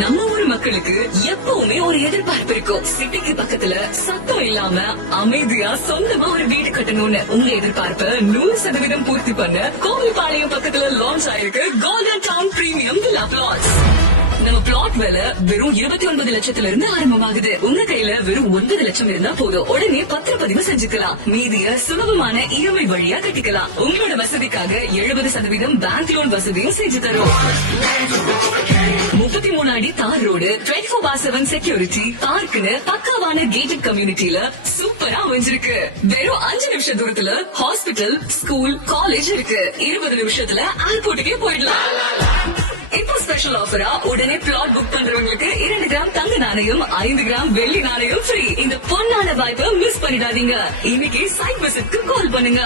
நம்ம ஊர் மக்களுக்கு எப்பவுமே ஒரு எதிர்பார்ப்பு இருக்கும். சிட்டிக்கு பக்கத்துல சத்தம் இல்லாம அமைதியா சொந்தமா ஒரு வீடு கட்டணும்னு. உங்க எதிர்பார்ப்ப 100% பூர்த்தி பண்ண கோவில்பாளையம் பக்கத்துல லான்ச் ஆயிருக்கு Golden Town premium villa plots. நம்ம பிளாட் விலை வெறும் 29 லட்சத்துல இருந்து ஆரம்பமாகுது. உங்க கையில வெறும் 9 லட்சம் இருந்தா போதும். உடனே பத்திரப்பதிவு செஞ்சுக்கலாம். மீதிய சுலபமான இஎம்ஐ வழியா கட்டிக்கலாம். உங்களோட வசதிக்காக 70% பேங்க் லோன் வசதியும் செஞ்சு தரும். 33 அடி தார் ரோடு, 24/7 செக்யூரிட்டி, பார்க்னு பக்காவான கேட்டட் கம்யூனிட்டில சூப்பரா அமைஞ்சிருக்கு. வெறும் 5 நிமிஷம் தூரத்துல ஹாஸ்பிட்டல், ஸ்கூல், காலேஜ் இருக்கு. 20 நிமிஷத்துல ஏர்போர்ட்டுக்கே போயிடலாம். இப்போ ஸ்பெஷல் ஆஃபரா உடனே பிளாட் புக் பண்றவங்களுக்கு 2 கிராம் தங்க நாணயம், 5 கிராம் வெள்ளி நாணயம் ஃப்ரீ. இந்த பொன்னான வாய்ப்பை மிஸ் பண்ணிடாதீங்க. இன்னைக்கு சைட் விசிட்க்கு கால் பண்ணுங்க.